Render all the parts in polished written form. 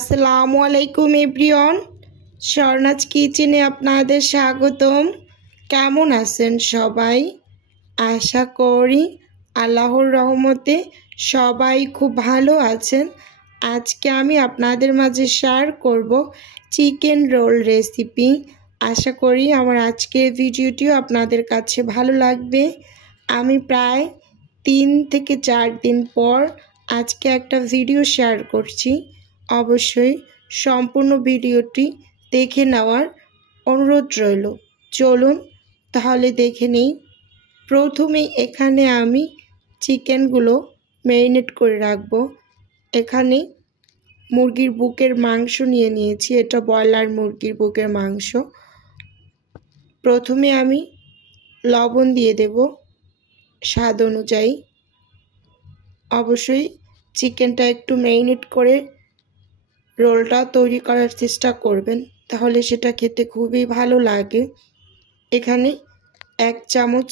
আসসালামু আলাইকুম এভরিওয়ান, স্বর্ণাজ কিচেনে আপনাদের স্বাগতম। কেমন আছেন সবাই? আশা করি আল্লাহর রহমতে সবাই খুব ভালো আছেন। আজকে আমি আপনাদের মাঝে শেয়ার করব চিকেন রোল রেসিপি। আশা করি আমার আজকের ভিডিওটিও আপনাদের কাছে ভালো লাগবে। আমি প্রায় 3 থেকে 4 দিন পর আজকে একটা ভিডিও শেয়ার করছি। অবশ্যই সম্পূর্ণ ভিডিওটি দেখে নেওয়ার অনুরোধ রইল। চলুন তাহলে দেখে নিই। প্রথমেই এখানে আমি চিকেনগুলো ম্যারিনেট করে রাখব। এখানে মুরগির বুকের মাংস নিয়েছি, এটা ব্রয়লার মুরগির বুকের মাংস। প্রথমে আমি লবণ দিয়ে দেব স্বাদ অনুযায়ী। অবশ্যই চিকেনটা একটু ম্যারিনেট করে রোলটা তৈরি করার চেষ্টা করবেন, তাহলে সেটা খেতে খুবই ভালো লাগে। এখানে 1 চামচ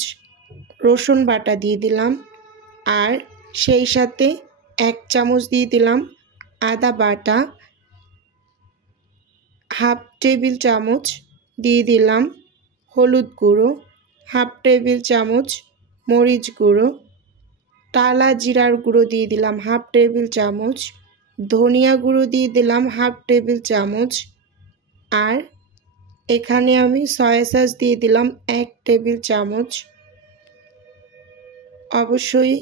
রসুন বাটা দিয়ে দিলাম, আর সেই সাথে 1 চামচ দিয়ে দিলাম আদা বাটা, হাফ টেবিল চামচ দিয়ে দিলাম হলুদ গুঁড়ো, হাফ টেবিল চামচ মরিচ গুঁড়ো, টালা জিরার গুঁড়ো দিয়ে দিলাম হাফ টেবিল চামচ, ধনিয়া গুঁড়ো দিয়ে দিলাম হাফ টেবিল চামচ, আর এখানে আমি সয়া সস দিয়ে দিলাম 1 টেবিল চামচ। অবশ্যই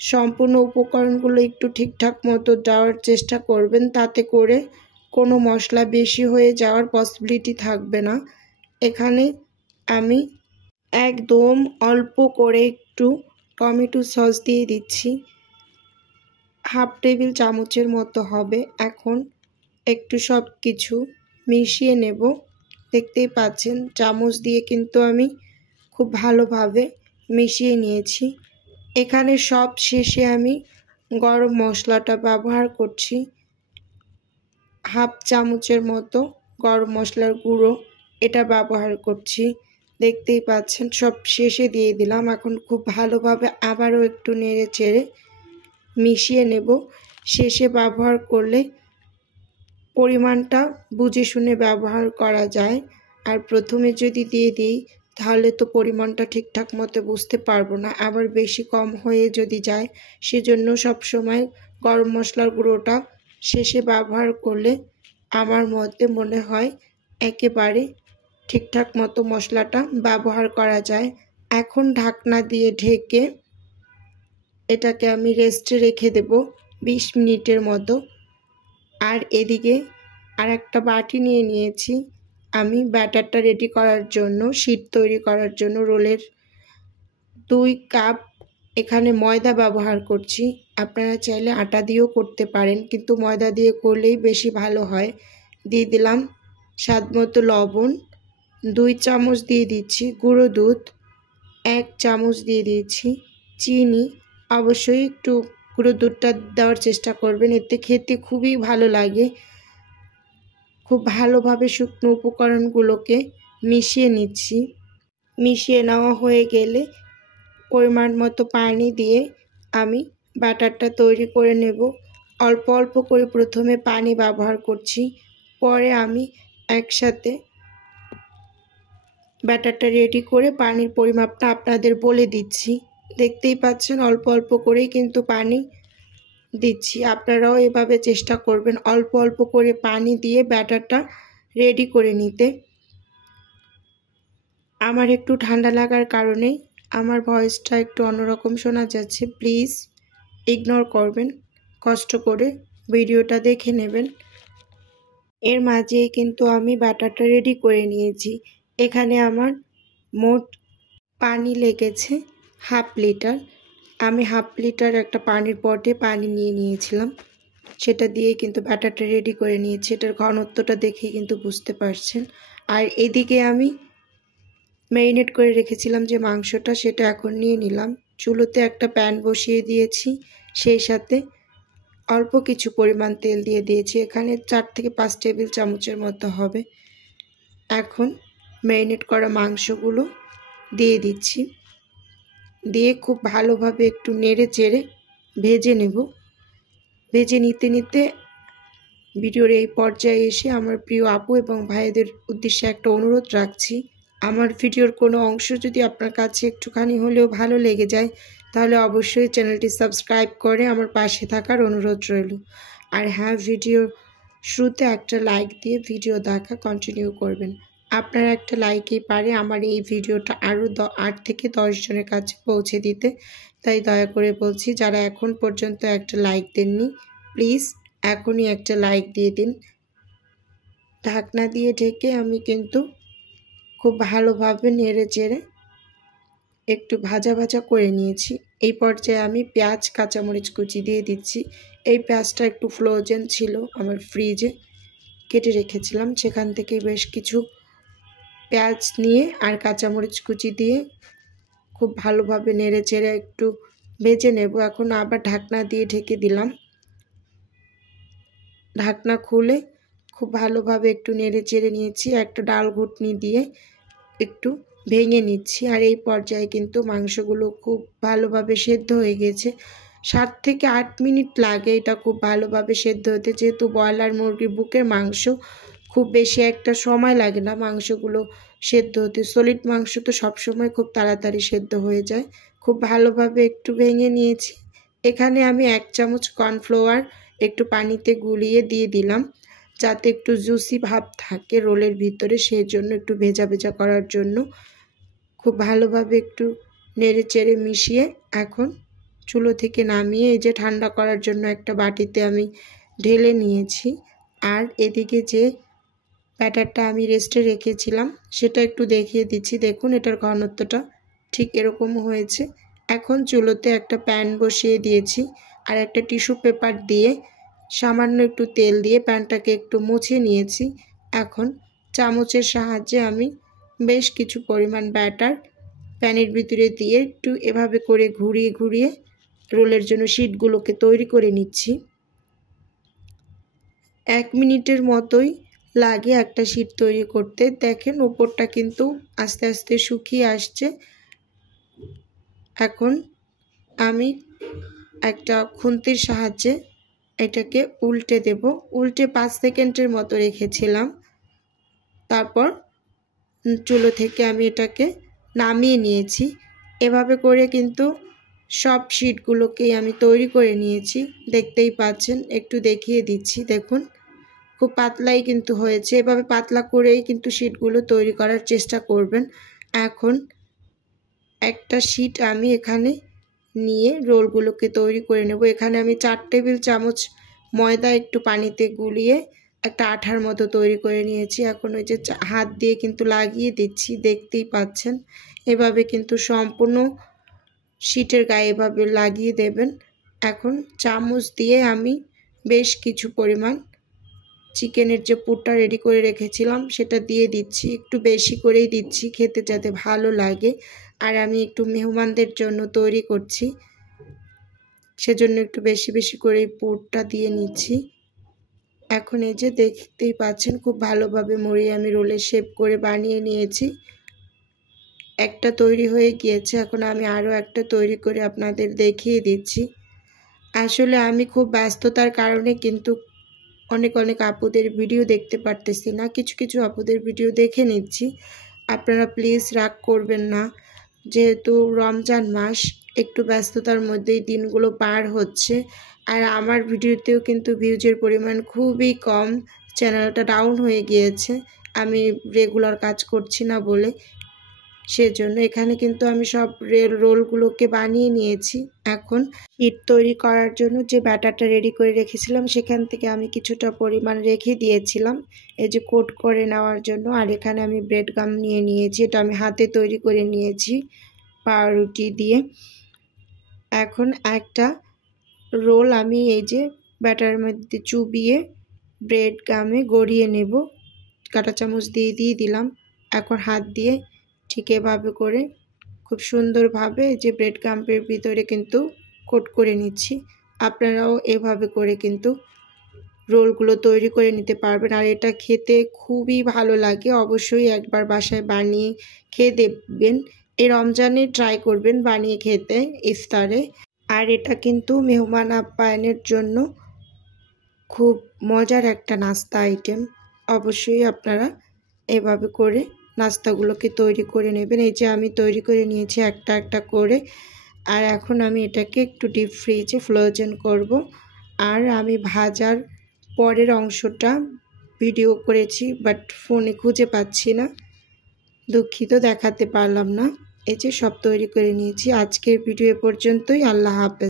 সম্পূর্ণ উপকরণগুলো একটু ঠিকঠাক মতো দেওয়ার চেষ্টা করবেন, তাতে করে কোনো মশলা বেশি হয়ে যাওয়ার পসিবিলিটি থাকবে না। এখানে আমি একদম অল্প করে একটু টমেটো সস দিয়ে দিচ্ছি, হাফ টেবিল চামচের মতো হবে। এখন একটু সব কিছু মিশিয়ে নেব। দেখতেই পাচ্ছেন চামচ দিয়ে কিন্তু আমি খুব ভালোভাবে মিশিয়ে নিয়েছি। এখানে সব শেষে আমি গরম মশলাটা ব্যবহার করছি, হাফ চামচের মতো গরম মশলার গুঁড়ো এটা ব্যবহার করছি। দেখতেই পাচ্ছেন সব শেষে দিয়ে দিলাম। এখন খুব ভালোভাবে আবারও একটু নেড়ে চেড়ে মিশিয়ে নেব। শেষে ব্যবহার করলে পরিমাণটা বুঝে শুনে ব্যবহার করা যায়, আর প্রথমে যদি দিয়ে দিই তাহলে তো পরিমাণটা ঠিকঠাক মতো বুঝতে পারবো না, আবার বেশি কম হয়ে যদি যায়। সেজন্য সবসময় গরম মশলার গুঁড়োটা শেষে ব্যবহার করলে আমার মতে মনে হয় একেবারে ঠিকঠাক মতো মশলাটা ব্যবহার করা যায়। এখন ঢাকনা দিয়ে ঢেকে এটাকে আমি রেস্টে রেখে দেব 20 মিনিটের মতো। আর এদিকে আর একটা বাটি নিয়েছি আমি ব্যাটারটা রেডি করার জন্য, শীট তৈরি করার জন্য রোলের 2 কাপ এখানে ময়দা ব্যবহার করছি। আপনারা চাইলে আটা দিয়েও করতে পারেন, কিন্তু ময়দা দিয়ে করলেই বেশি ভালো হয়। দিয়ে দিলাম স্বাদ মতো লবণ, 2 চামচ দিয়ে দিচ্ছি গুঁড়ো দুধ, 1 চামচ দিয়ে দিচ্ছি চিনি। অবশ্যই একটু গুঁড়ো দুধটা দেওয়ার চেষ্টা করবেন, এতে খেতে খুবই ভালো লাগে। খুব ভালোভাবে শুকনো উপকরণগুলোকে মিশিয়ে নিচ্ছি। মিশিয়ে নেওয়া হয়ে গেলে পরিমাণ মতো পানি দিয়ে আমি ব্যাটারটা তৈরি করে নেব। অল্প অল্প করে প্রথমে পানি ব্যবহার করছি, পরে আমি একসাথে ব্যাটারটা রেডি করে পানির পরিমাপটা আপনাদের বলে দিচ্ছি। দেখতেই পাচ্ছেন অল্প অল্প করেই কিন্তু পানি দিচ্ছি। আপনারাও এভাবে চেষ্টা করবেন অল্প অল্প করে পানি দিয়ে ব্যাটারটা রেডি করে নিতে। আমার একটু ঠান্ডা লাগার কারণে আমার ভয়েসটা একটু অন্যরকম শোনা যাচ্ছে, প্লিজ ইগনোর করবেন, কষ্ট করে ভিডিওটা দেখে নেবেন। এর মাঝেই কিন্তু আমি ব্যাটারটা রেডি করে নিয়েছি। এখানে আমার মোট পানি লেগেছে হাফ লিটার। আমি হাফ লিটার একটা পানির পটে পানি নিয়েছিলাম, সেটা দিয়ে কিন্তু ব্যাটারটা রেডি করে নিয়েছি। এটার ঘনত্বটা দেখে কিন্তু বুঝতে পারছেন। আর এদিকে আমি ম্যারিনেট করে রেখেছিলাম যে মাংসটা, সেটা এখন নিয়ে নিলাম। চুলোতে একটা প্যান বসিয়ে দিয়েছি, সেই সাথে অল্প কিছু পরিমাণ তেল দিয়ে দিয়েছি, এখানে 4 থেকে 5 টেবিল চামচের মতো হবে। এখন ম্যারিনেট করা মাংসগুলো দিয়ে দিচ্ছি, দিয়ে খুব ভালোভাবে একটু নেড়ে চেড়ে ভেজে নেব। ভেজে নিতে নিতে ভিডিওর এই পর্যায়ে এসে আমার প্রিয় আপু এবং ভাইদের উদ্দেশ্যে একটা অনুরোধ রাখছি, আমার ভিডিওর কোনো অংশ যদি আপনার কাছে একটুখানি হলেও ভালো লেগে যায় তাহলে অবশ্যই চ্যানেলটি সাবস্ক্রাইব করে আমার পাশে থাকার অনুরোধ রইল। আর হ্যাঁ, ভিডিওর শুরুতে একটা লাইক দিয়ে ভিডিও দেখা কন্টিনিউ করবেন। আপনার একটা লাইকই পারে আমার এই ভিডিওটা আরও 8 থেকে 10 জনের কাছে পৌঁছে দিতে। তাই দয়া করে বলছি, যারা এখন পর্যন্ত একটা লাইক দেননি প্লিজ এখনই একটা লাইক দিয়ে দিন। ঢাকনা দিয়ে ঢেকে আমি কিন্তু খুব ভালোভাবে নেড়ে চেড়ে একটু ভাজা ভাজা করে নিয়েছি। এই পর্যায়ে আমি পেঁয়াজ কাঁচামরিচ কুচি দিয়ে দিচ্ছি। এই পেঁয়াজটা একটু ফ্রোজেন ছিল, আমার ফ্রিজে কেটে রেখেছিলাম, সেখান থেকে বেশ কিছু পেঁয়াজ নিয়ে আর কাঁচামরিচ কুচি দিয়ে খুব ভালোভাবে নেড়ে চেড়ে একটু ভেজে নেব। এখন আবার ঢাকনা দিয়ে ঢেকে দিলাম। ঢাকনা খুলে খুব ভালোভাবে একটু নেড়ে চেড়ে নিয়েছি, একটা ডাল ঘুটনি দিয়ে একটু ভেঙে নিচ্ছি। আর এই পর্যায়ে কিন্তু মাংসগুলো খুব ভালোভাবে সেদ্ধ হয়ে গেছে। 7 থেকে 8 মিনিট লাগে এটা খুব ভালোভাবে সেদ্ধ হতে, যেহেতু ব্রয়লার মুরগির বুকের মাংস খুব বেশি একটা সময় লাগে না মাংসগুলো সেদ্ধ হতে। সলিড মাংস তো সবসময় খুব তাড়াতাড়ি সেদ্ধ হয়ে যায়। খুব ভালোভাবে একটু ভেঙে নিয়েছি। এখানে আমি 1 চামচ কর্নফ্লাওয়ার একটু পানিতে গুলিয়ে দিয়ে দিলাম, যাতে একটু জুসি ভাব থাকে রোলের ভিতরে, সেই জন্য একটু ভেজা ভেজা করার জন্য। খুব ভালোভাবে একটু নেড়ে চেড়ে মিশিয়ে এখন চুলো থেকে নামিয়ে এই যে ঠান্ডা করার জন্য একটা বাটিতে আমি ঢেলে নিয়েছি। আর এদিকে যে ব্যাটারটা আমি রেস্টে রেখেছিলাম সেটা একটু দেখিয়ে দিচ্ছি। দেখুন এটার ঘনত্বটা ঠিক এরকম হয়েছে। এখন চুলোতে একটা প্যান বসিয়ে দিয়েছি আর একটা টিস্যু পেপার দিয়ে সামান্য একটু তেল দিয়ে প্যানটাকে একটু মুছে নিয়েছি। এখন চামচের সাহায্যে আমি বেশ কিছু পরিমাণ ব্যাটার প্যানের ভিতরে দিয়ে একটু এভাবে করে ঘুরিয়ে ঘুরিয়ে রোলের জন্য শিটগুলোকে তৈরি করে নিচ্ছি। 1 মিনিটের মতোই লাগে একটা শিট তৈরি করতে। দেখেন উপরটা কিন্তু আস্তে আস্তে শুকিয়ে আসছে। এখন আমি একটা খুন্তির সাহায্যে এটাকে উল্টে দেব। উল্টে 5 সেকেন্ডের মতো রেখেছিলাম। তারপর চুলো থেকে আমি এটাকে নামিয়ে নিয়েছি। এভাবে করে কিন্তু সব শিটগুলোকেই আমি তৈরি করে নিয়েছি। দেখতেই পাচ্ছেন, একটু দেখিয়ে দিচ্ছি। দেখুন খুব পাতলাই কিন্তু হয়েছে। এভাবে পাতলা করেই কিন্তু শিটগুলো তৈরি করার চেষ্টা করবেন। এখন একটা শিট আমি এখানে নিয়ে রোলগুলোকে তৈরি করে নেব। এখানে আমি 4 টেবিল চামচ ময়দা একটু পানিতে গুলিয়ে একটা আঠার মতো তৈরি করে নিয়েছি। এখন ওই যে হাত দিয়ে কিন্তু লাগিয়ে দিচ্ছি, দেখতেই পাচ্ছেন। এভাবে কিন্তু সম্পূর্ণ শিটের গায়ে এভাবে লাগিয়ে দেবেন। এখন চামচ দিয়ে আমি বেশ কিছু পরিমাণ চিকেনের যে পুরটা রেডি করে রেখেছিলাম সেটা দিয়ে দিচ্ছি। একটু বেশি করেই দিচ্ছি খেতে যাতে ভালো লাগে। আর আমি একটু মেহমানদের জন্য তৈরি করছি, সেজন্য একটু বেশি বেশি করে পুরটা দিয়ে নিচ্ছি। এখন এই যে দেখতেই পাচ্ছেন খুব ভালোভাবে মুড়িয়ে আমি রোলের শেপ করে বানিয়ে নিয়েছি। একটা তৈরি হয়ে গিয়েছে। এখন আমি আরও একটা তৈরি করে আপনাদের দেখিয়ে দিচ্ছি। আসলে আমি খুব ব্যস্ততার কারণে কিন্তু অনেক আপুদের ভিডিও দেখতে পারতেছি না। কিছু কিছু আপুদের ভিডিও দেখে নিচ্ছি। আপনারা প্লিজ রাগ করবেন না, যেহেতু রমজান মাস একটু ব্যস্ততার মধ্যেই দিনগুলো পার হচ্ছে। আর আমার ভিডিওতেও কিন্তু ভিউজের পরিমাণ খুবই কম, চ্যানেলটা ডাউন হয়ে গিয়েছে আমি রেগুলার কাজ করছি না বলে। সেজন্য এখানে কিন্তু আমি সব রোলগুলোকে বানিয়ে নিয়েছি। এখন শিট তৈরি করার জন্য যে ব্যাটারটা রেডি করে রেখেছিলাম সেখান থেকে আমি কিছুটা পরিমাণ রেখে দিয়েছিলাম এই যে কোট করে নেওয়ার জন্য। আর এখানে আমি ব্রেড গাম নিয়ে নিয়েছি, এটা আমি হাতে তৈরি করে নিয়েছি পাউরুটি দিয়ে। এখন একটা রোল আমি এই যে ব্যাটারের মধ্যে চুবিয়ে ব্রেড গামে গড়িয়ে নেব। কাঁটা চামচ দিয়ে দিলাম। এখন হাত দিয়ে ঠিক এভাবে করে খুব সুন্দরভাবে যে ব্রেড গামের ভিতরে কিন্তু কোট করে নিচ্ছি। আপনারাও এভাবে করে কিন্তু রোলগুলো তৈরি করে নিতে পারবেন। আর এটা খেতে খুবই ভালো লাগে। অবশ্যই একবার বাসায় বানিয়ে খেয়ে দেখবেন। এই রমজানে ট্রাই করবেন বানিয়ে খেতে ইফতারে। আর এটা কিন্তু মেহমান আপ্যায়নের জন্য খুব মজার একটা নাস্তা আইটেম। অবশ্যই আপনারা এভাবে করে নাস্তাগুলোকে তৈরি করে নেবেন। এই যে আমি তৈরি করে নিয়েছি একটা একটা করে, আর এখন আমি এটাকে একটু ডিপ ফ্রিজে ফ্রোজেন করব। আর আমি ভাজার পরের অংশটা ভিডিও করেছি, বাট ফোনে খুঁজে পাচ্ছি না, দুঃখিত, দেখাতে পারলাম না। এই যে সব তৈরি করে নিয়েছি। আজকের ভিডিও এ পর্যন্তই। আল্লাহ হাফেজ।